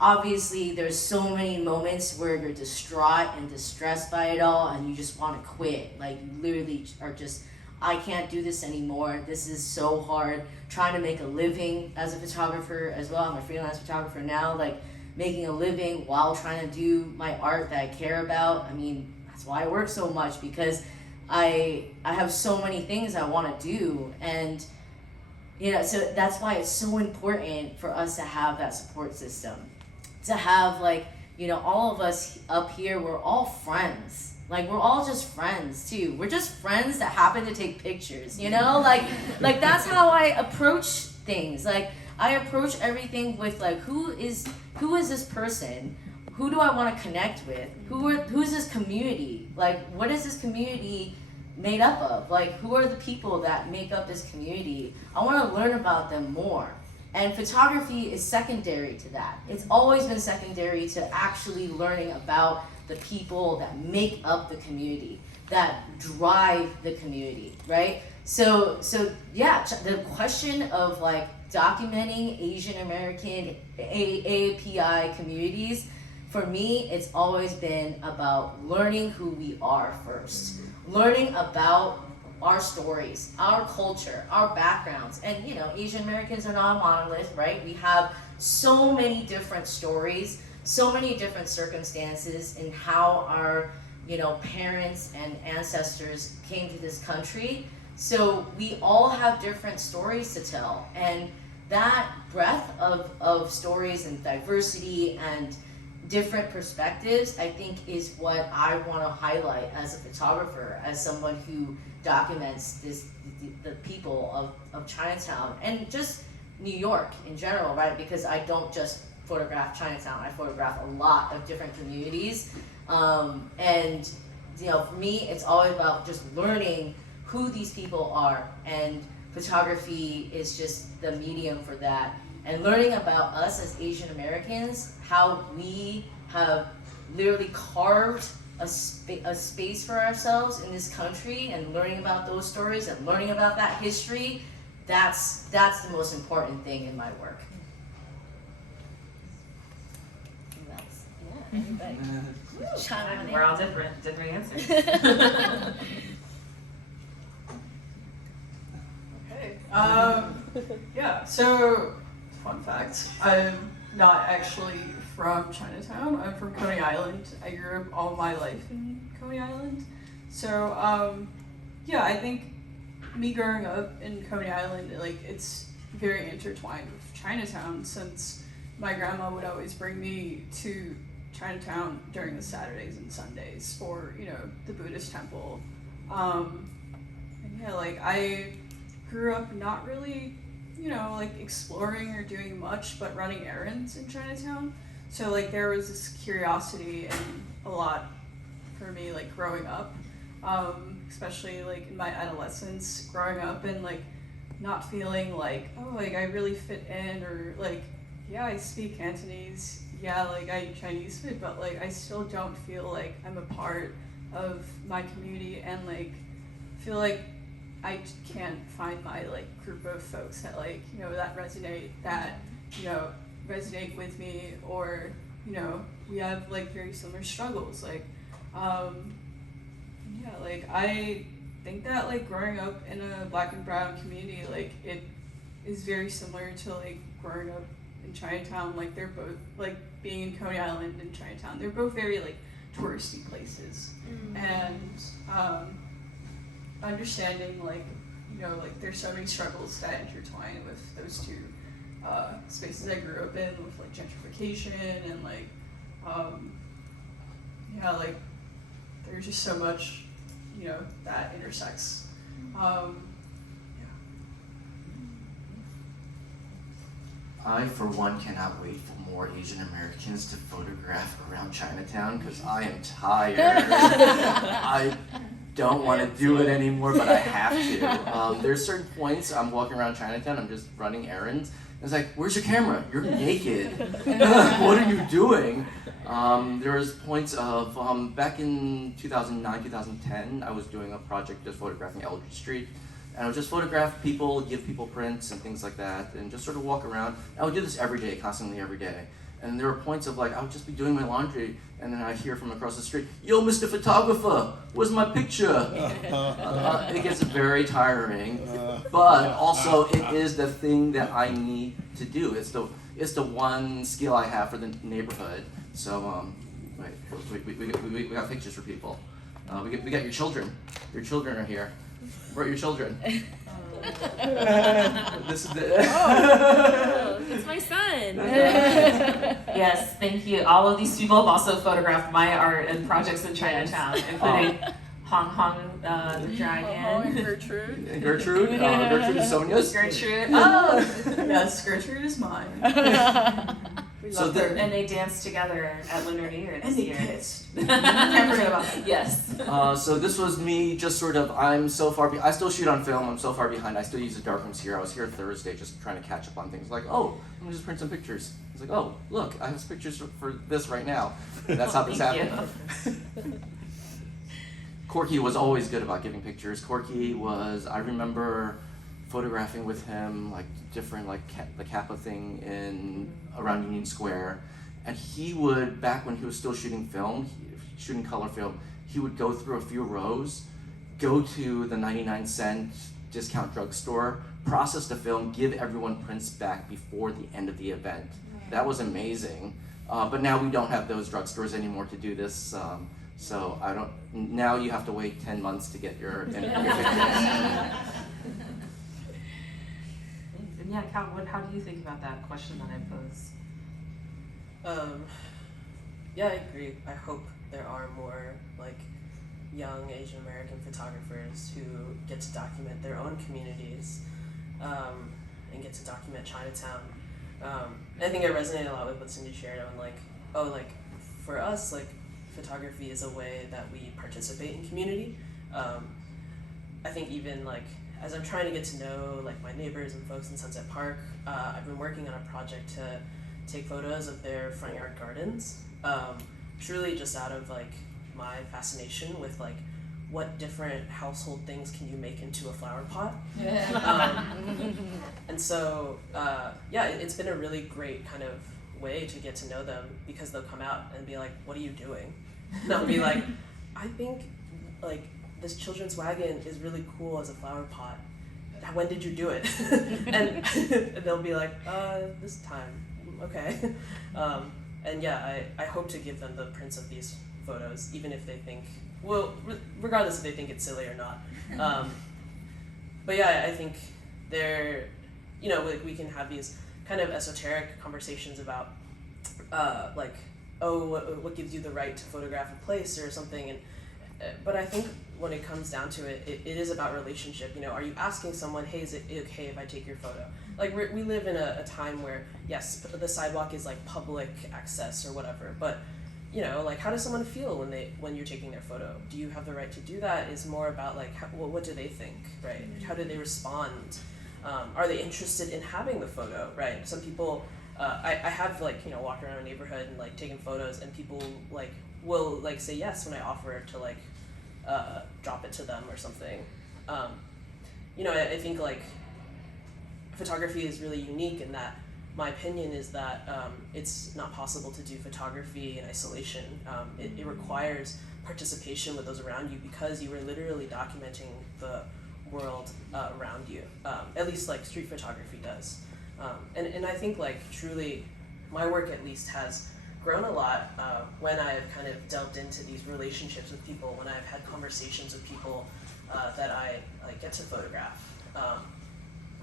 obviously there's so many moments where you're distraught and distressed by it all and you just want to quit. Like you literally are just, I can't do this anymore. This is so hard. Trying to make a living as a photographer as well. I'm a freelance photographer now, like making a living while trying to do my art that I care about. I mean, that's why I work so much because I have so many things I want to do. And so that's why it's so important for us to have that support system. To have like, all of us up here, we're all friends. Like we're all just friends too. We're just friends that happen to take pictures, like that's how I approach things. Like I approach everything with like, who is this person? Who do I want to connect with? Who's this community? Like what is this community made up of? Like who are the people that make up this community? I want to learn about them more. And photography is secondary to that. It's always been secondary to actually learning about the people that make up the community, that drive the community, right? So yeah, the question of like documenting Asian American AAPI communities, for me, it's always been about learning who we are first, learning about our stories, our culture, our backgrounds. And Asian Americans are not a monolith, right? We have so many different stories, so many different circumstances in how our parents and ancestors came to this country. So we all have different stories to tell, and that breadth of stories and diversity and different perspectives, I think, is what I want to highlight as a photographer, as someone who documents the people of Chinatown and just New York in general, right? Because I don't just photograph Chinatown, I photograph a lot of different communities. And for me, it's always about just learning who these people are, and photography is just the medium for that. And learning about us as Asian Americans, how we have literally carved a space for ourselves in this country, and learning about those stories and learning about that history, that's the most important thing in my work. Everybody. Chime We're all different answers. Okay. Yeah, so, fun fact, I'm not actually from Chinatown. I'm from Coney Island. I grew up all my life in Coney Island. So, yeah, I think me growing up in Coney Island, like, it's very intertwined with Chinatown, since my grandma would always bring me to Chinatown during the Saturdays and Sundays for, you know, the Buddhist temple. And yeah, like, I grew up not really, you know, like, exploring or doing much but running errands in Chinatown. So, like, there was this curiosity and a lot for me, like, growing up, especially, like, in my adolescence, growing up and, like, not feeling like, oh, like, I really fit in, or, like, yeah, I speak Cantonese, yeah, like, I eat Chinese food, but, like, I still don't feel like I'm a part of my community, and, like, feel like I can't find my, like, group of folks that, like, you know, that resonate with me, or, you know, we have, like, very similar struggles, like, yeah, like, I think that, like, growing up in a Black and brown community, like, it is very similar to, like, growing up in Chinatown. Like, they're both, like, being in Coney Island and Chinatown, they're both very, like, touristy places. And understanding, like, you know, like, there's so many struggles that intertwine with those two spaces I grew up in, with, like, gentrification and, like, yeah, like, there's just so much, you know, that intersects. Yeah. I, for one, cannot wait for more Asian Americans to photograph around Chinatown, because I am tired. I don't want to do it anymore, but I have to. There's certain points I'm walking around Chinatown, I'm just running errands. It's like, where's your camera? You're naked. What are you doing? There was points of, back in 2009, 2010, I was doing a project just photographing Eldridge Street. And I would just photograph people, give people prints and things like that, and just sort of walk around. I would do this every day, constantly every day. And there were points of, like, I would just be doing my laundry, and then I'd hear from across the street, "Yo, Mr. Photographer, where's my picture?" It gets very tiring, but also it is the thing that I need to do. It's the one skill I have for the neighborhood. So, we got pictures for people. We got your children. Your children are here. Where are your children? This is the. Oh, it's my son. Yes, thank you. All of these people have also photographed my art and projects in Chinatown, including Hong Hong the dragon. Gertrude. Gertrude is Sonia's. Gertrude. Oh. Yes, Gertrude is mine. We So love the- her. And they danced together at Lunar New Year this And they year. kissed. Can't forget about that. Yes. So this was me just sort of, I'm so far, I still shoot on film, I'm so far behind, I still use the darkrooms here. I was here Thursday just trying to catch up on things. Like, oh, let me just print some pictures. It's like, oh, look, I have pictures for this right now. That's how this Thank happened. Corky was always good about giving pictures. Corky was, I remember photographing with him, like, different, like, the Kappa thing around Union Square. And he would, back when he was still shooting film, shooting color film, he would go through a few rows, go to the 99-cent discount drugstore, process the film, give everyone prints back before the end of the event. That was amazing. But now we don't have those drugstores anymore to do this. So now you have to wait 10 months to get your pictures. And yeah, Cal, how do you think about that question that I posed? Yeah, I agree. I hope there are more, like, young Asian American photographers who get to document their own communities, and get to document Chinatown. I think I resonate a lot with what Cindy shared on, like, oh, like, for us, like, photography is a way that we participate in community. I think even, like, as I'm trying to get to know, like, my neighbors and folks in Sunset Park, I've been working on a project to take photos of their front yard gardens, truly just out of, like, my fascination with, like, what different household things can you make into a flower pot. And so, yeah, it's been a really great kind of way to get to know them, because they'll come out and be like, what are you doing? And I'll be like, I think like this children's wagon is really cool as a flower pot. When did you do it? and they'll be like, this time. Okay. And yeah, I hope to give them the prints of these photos, even if they think, well, regardless if they think it's silly or not. But yeah, I think they're, you know, like we can have these kind of esoteric conversations about, like, oh, what gives you the right to photograph a place or something, and but I think when it comes down to it, it is about relationship. You know, are you asking someone, hey, is it okay if I take your photo? Like we live in a time where, yes, the sidewalk is like public access or whatever, but you know, like how does someone feel when you're taking their photo? Do you have the right to do that? Is more about like what do they think, right? How do they respond? Are they interested in having the photo, right? Some people, I have like, you know, walked around a neighborhood and like taken photos, and people like will like say yes when I offer to like drop it to them or something. You know, I think like photography is really unique in that my opinion is that it's not possible to do photography in isolation. It requires participation with those around you, because you are literally documenting the world around you. At least like street photography does. And I think like truly my work at least has grown a lot when I've kind of delved into these relationships with people, when I've had conversations with people that I like get to photograph.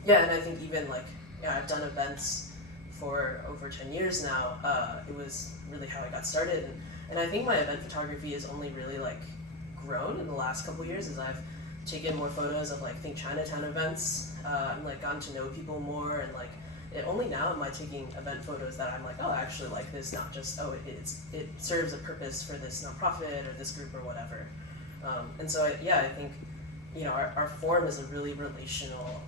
Yeah, and I think even like, yeah, I've done events for over 10 years now. It was really how I got started, and I think my event photography has only really like grown in the last couple years as I've taken more photos of like Chinatown events, and like gotten to know people more, and like only now am I taking event photos that I'm like, oh, I actually like this, not just, oh, it serves a purpose for this nonprofit or this group or whatever. And so I think, you know, our form is a really relational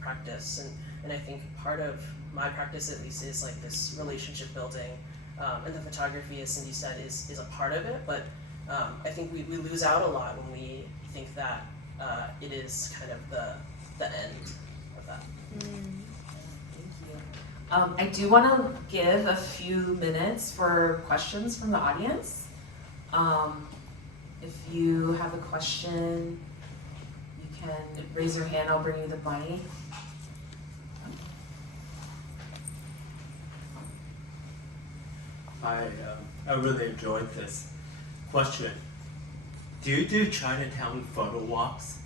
practice, and I think part of my practice at least is like this relationship building, and the photography, as Cindy said, is a part of it, but I think we lose out a lot when we think that it is kind of the end of that. I do want to give a few minutes for questions from the audience. If you have a question, you can raise your hand, I'll bring you the mic. I really enjoyed this question. Do you do Chinatown photo walks?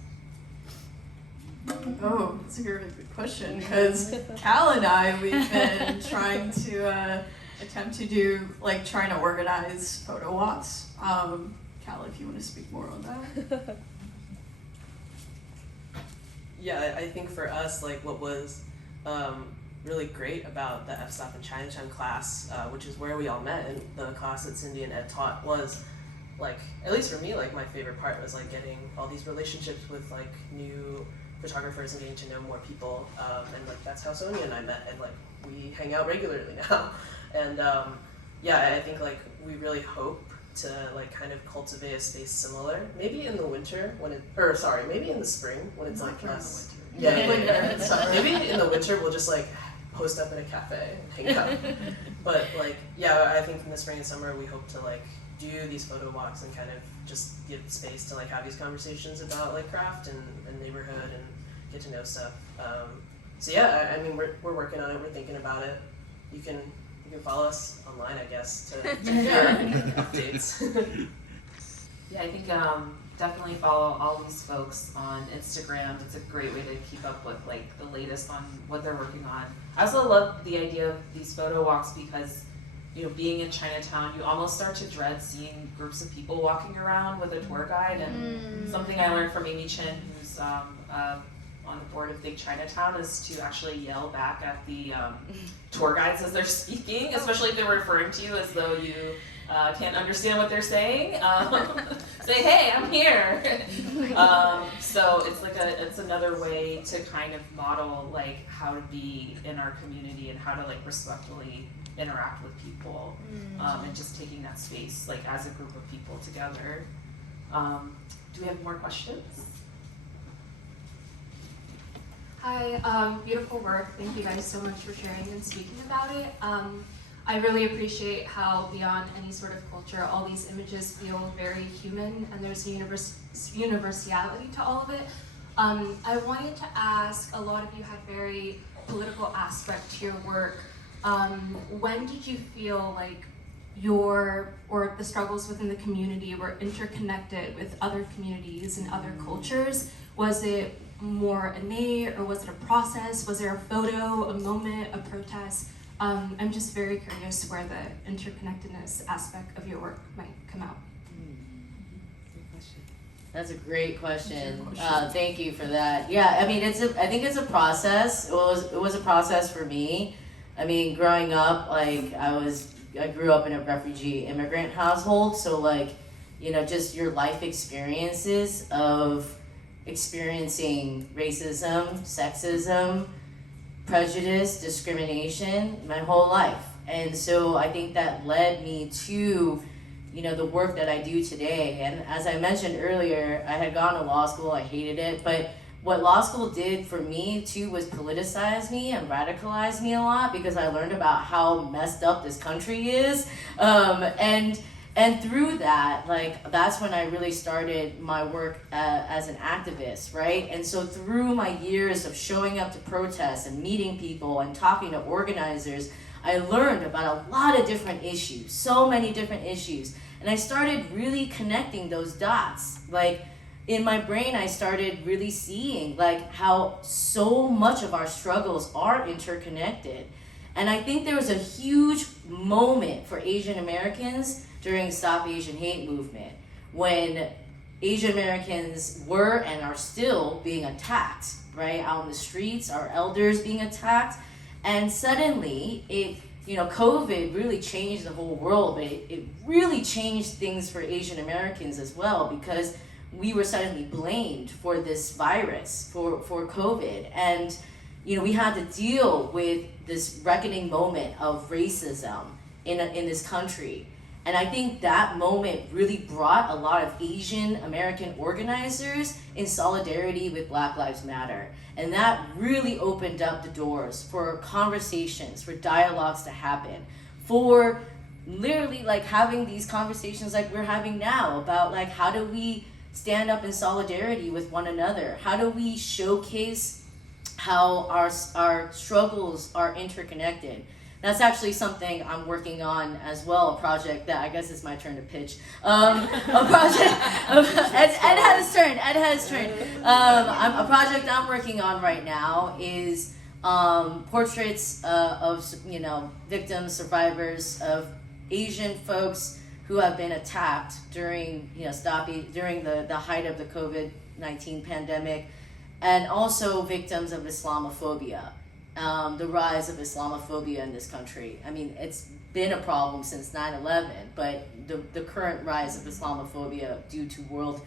Oh, that's a really good question, because Cal and I, we've been trying to attempt to do, like, trying to organize photo walks. Cal, if you want to speak more on that. Yeah, I think for us, like, what was really great about the F-Stop and Chinatown class, which is where we all met, and the class that Cindy and Ed taught, was, like, at least for me, like, my favorite part was, like, getting all these relationships with, like, new photographers and getting to know more people, and like that's how Sonia and I met, and like we hang out regularly now. And yeah, I think like we really hope to like kind of cultivate a space similar, maybe in the winter when maybe in the spring when it's like less. Yeah. So maybe in the winter we'll just like post up in a cafe and hang out. But like yeah, I think in the spring and summer we hope to like do these photo walks and kind of just give space to like have these conversations about like craft and neighborhood and get to know stuff. So yeah, I mean we're working on it. We're thinking about it. You can follow us online, I guess, to hear updates. Yeah, I think definitely follow all these folks on Instagram. It's a great way to keep up with like the latest on what they're working on. I also love the idea of these photo walks because, you know, being in Chinatown, you almost start to dread seeing groups of people walking around with a tour guide. And something I learned from Amy Chin, who's on the board of Big Chinatown, is to actually yell back at the tour guides as they're speaking, especially if they're referring to you as though you can't understand what they're saying. Say, hey, I'm here. So it's like it's another way to kind of model like how to be in our community and how to like respectfully interact with people, and just taking that space like as a group of people together. Do we have more questions? Hi, beautiful work. Thank you guys so much for sharing and speaking about it. I really appreciate how beyond any sort of culture, all these images feel very human and there's a universality to all of it. I wanted to ask, a lot of you had very political aspect to your work. When did you feel like or the struggles within the community were interconnected with other communities and other cultures? Was it more innate, or was it a process? Was there a photo, a moment, a protest? I'm just very curious where the interconnectedness aspect of your work might come out. That's a great question. Thank you for that. Yeah, I mean, I think it's a process. It was a process for me. I mean, growing up, like I grew up in a refugee immigrant household, so like, you know, just your life experiences of experiencing racism, sexism, prejudice, discrimination my whole life. And so I think that led me to, you know, the work that I do today. And as I mentioned earlier, I had gone to law school, I hated it, but what law school did for me too was politicize me and radicalize me a lot, because I learned about how messed up this country is. And through that, like, that's when I really started my work as an activist, right? And so through my years of showing up to protests and meeting people and talking to organizers, I learned about a lot of different issues, so many different issues. And I started really connecting those dots. Like, in my brain, I started really seeing like how so much of our struggles are interconnected. And I think there was a huge moment for Asian Americans during Stop Asian Hate movement, when Asian Americans were and are still being attacked, right? Out in the streets, our elders being attacked. And suddenly, COVID really changed the whole world, but it really changed things for Asian Americans as well, because we were suddenly blamed for this virus, for COVID. And, we had to deal with this reckoning moment of racism in this country. And I think that moment really brought a lot of Asian American organizers in solidarity with Black Lives Matter. And that really opened up the doors for conversations, for dialogues to happen, for literally like having these conversations like we're having now about like, how do we stand up in solidarity with one another? How do we showcase how our struggles are interconnected? That's actually something I'm working on as well, a project that I guess it's my turn to pitch. A project, Ed has his turn. A project I'm working on right now is portraits of victims, survivors of Asian folks who have been attacked during the height of the COVID-19 pandemic, and also victims of Islamophobia. The rise of Islamophobia in this country. I mean, it's been a problem since 9/11, but the current rise of Islamophobia due to world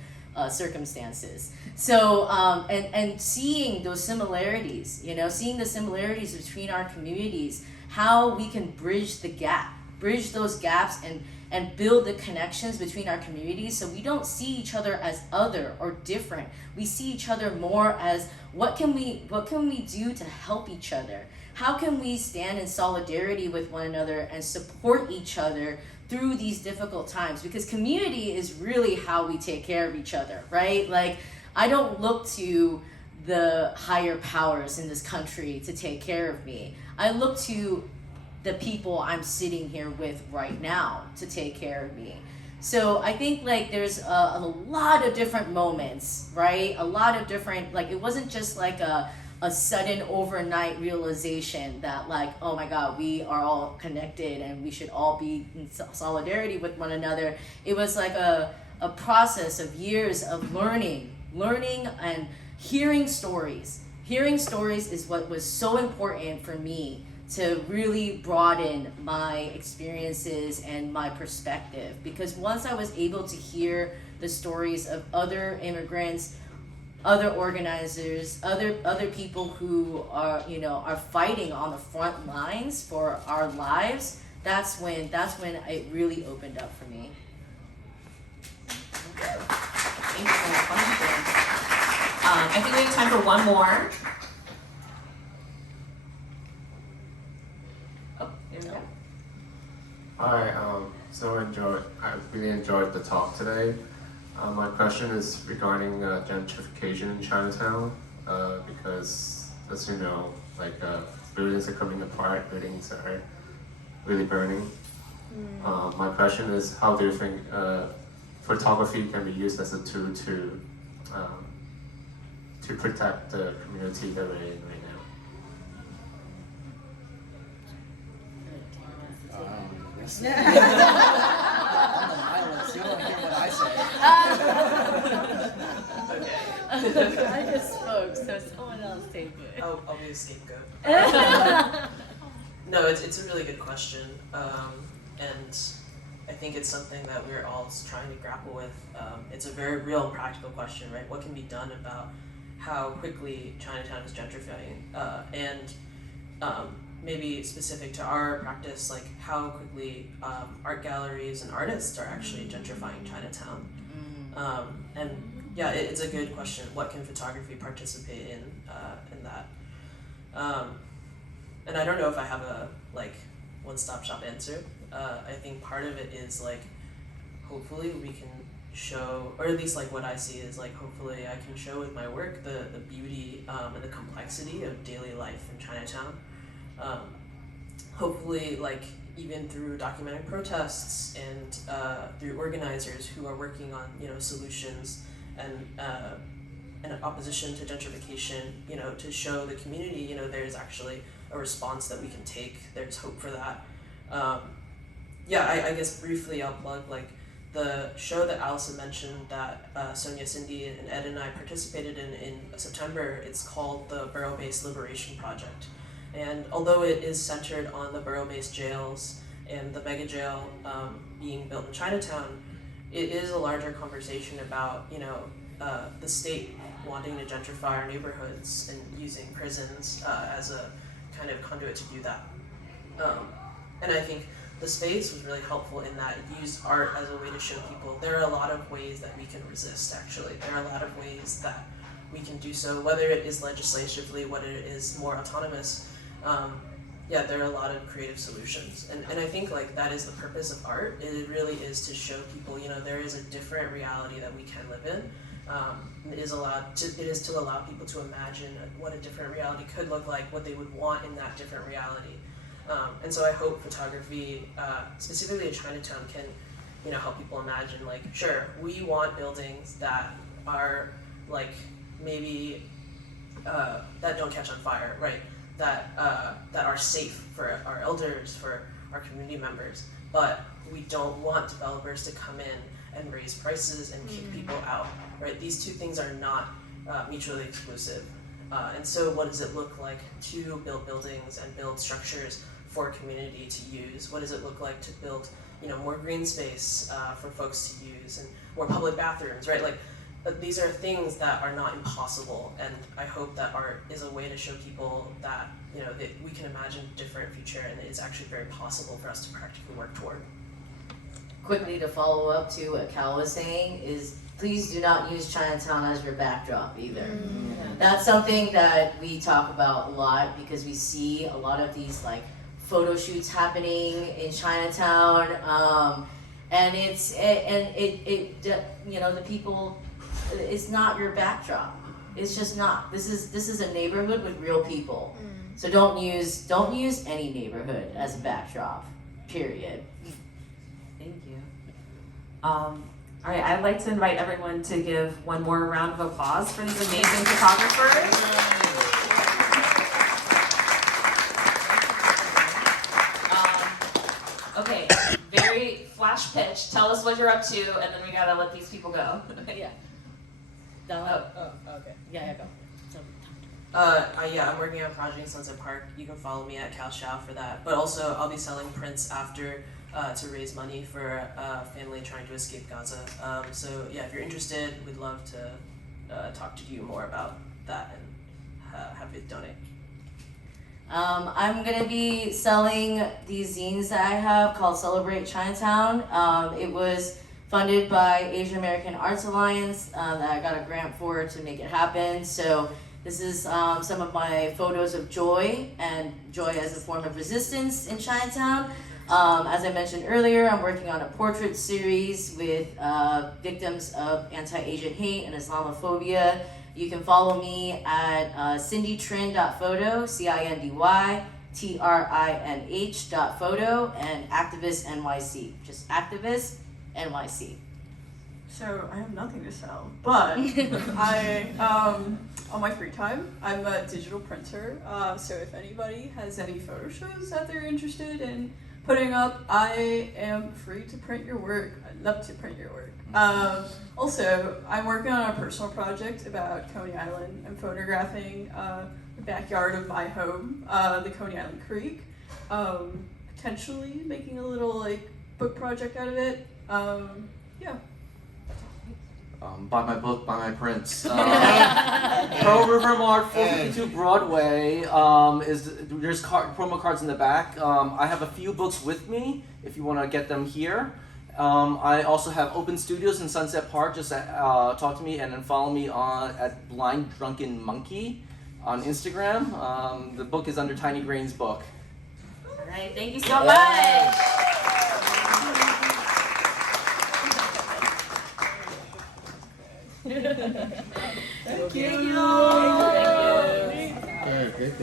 circumstances. So, and seeing those similarities, seeing the similarities between our communities, how we can bridge those gaps and build the connections between our communities, so we don't see each other as other or different. We see each other more as what can we do to help each other? How can we stand in solidarity with one another and support each other through these difficult times? Because community is really how we take care of each other, right? Like, I don't look to the higher powers in this country to take care of me. I look to the people I'm sitting here with right now to take care of me. So I think like there's a lot of different moments, right? A lot of different, like, it wasn't just like a sudden overnight realization that like, oh my God, we are all connected and we should all be in solidarity with one another. It was like a process of years of learning and hearing stories. Hearing stories is what was so important for me to really broaden my experiences and my perspective. Because once I was able to hear the stories of other immigrants, other organizers, other people who are fighting on the front lines for our lives, that's when it really opened up for me. Thank you for that question. I think we have time for one more. Hi, I really enjoyed the talk today. My question is regarding gentrification in Chinatown, because as you know, buildings are coming apart, buildings are really burning. My question is, how do you think photography can be used as a tool to protect the community that we're in right now? On my list, you don't want to hear what I say. I just spoke, so someone else take it. I'll be a scapegoat. No, it's a really good question, and I think it's something that we're all trying to grapple with. It's a very real and practical question, right? What can be done about how quickly Chinatown is gentrifying, and maybe specific to our practice, like how quickly art galleries and artists are actually gentrifying Chinatown. And yeah, it's a good question. What can photography participate in that? And I don't know if I have a one-stop shop answer. I think part of it is hopefully we can show, or at least what I see is hopefully I can show with my work the beauty and the complexity of daily life in Chinatown. Hopefully even through documenting protests and through organizers who are working on solutions and in opposition to gentrification, to show the community there's actually a response that we can take, there's hope for that. Yeah, I guess briefly I'll plug the show that Alison mentioned that Sonia, Cindy, and Ed and I participated in September. It's called the Borough-Based Liberation Project. And although it is centered on the borough-based jails and the mega jail being built in Chinatown, it is a larger conversation about the state wanting to gentrify our neighborhoods and using prisons as a kind of conduit to do that. And I think the space was really helpful in that it used art as a way to show people there are a lot of ways that we can resist, actually. There are a lot of ways that we can do so, whether it is legislatively, whether it is more autonomous. Yeah, there are a lot of creative solutions. And I think that is the purpose of art. It really is to show people, there is a different reality that we can live in. It is to allow people to imagine what a different reality could look like, what they would want in that different reality. And so I hope photography, specifically in Chinatown, can help people imagine sure, we want buildings that are maybe that don't catch on fire, right? That are safe for our elders, for our community members, but we don't want developers to come in and raise prices and kick people out, right? These two things are not mutually exclusive. And so what does it look like to build buildings and build structures for a community to use? What does it look like to build more green space for folks to use and more public bathrooms, right? These are things that are not impossible, and I hope that art is a way to show people that that we can imagine a different future, and it's actually very possible for us to practically work toward. Quickly to follow up to what Cal was saying is, please do not use Chinatown as your backdrop either. That's something that we talk about a lot because we see a lot of these photo shoots happening in Chinatown, and the people. It's not your backdrop. It's just not. This is a neighborhood with real people. So don't use any neighborhood as a backdrop. Period. Thank you. All right, I'd like to invite everyone to give one more round of applause for these amazing photographers. Okay, very flash pitch. Tell us what you're up to, and then we gotta let these people go. Yeah. Okay. Yeah, go. Yeah, I'm working on a project in Sunset Park. You can follow me at Hsiao for that. But also, I'll be selling prints after to raise money for a family trying to escape Gaza. So yeah, if you're interested, we'd love to talk to you more about that and have you donate. I'm gonna be selling these zines that I have called Celebrate Chinatown. It was funded by Asian American Arts Alliance that I got a grant for to make it happen. So this is some of my photos of joy and joy as a form of resistance in Chinatown. As I mentioned earlier, I'm working on a portrait series with victims of anti-Asian hate and Islamophobia. You can follow me at cindytrin.photo, CINDYTRINH.photo, and Activist NYC, just Activist NYC. So I have nothing to sell, but I, on my free time, I'm a digital printer. So if anybody has any photo shows that they're interested in putting up, I am free to print your work. I'd love to print your work. Also, I'm working on a personal project about Coney Island. I'm photographing the backyard of my home, the Coney Island Creek. Potentially making a little like book project out of it. Yeah. Buy my book, buy my prints. Pearl River Mart, 452 Broadway. There's promo cards in the back. I have a few books with me if you want to get them here. I also have open studios in Sunset Park. Just talk to me and then follow me at Blind Drunken Monkey on Instagram. The book is under Tiny Grains Book. All right, thank you so much. Thank you. Thank you.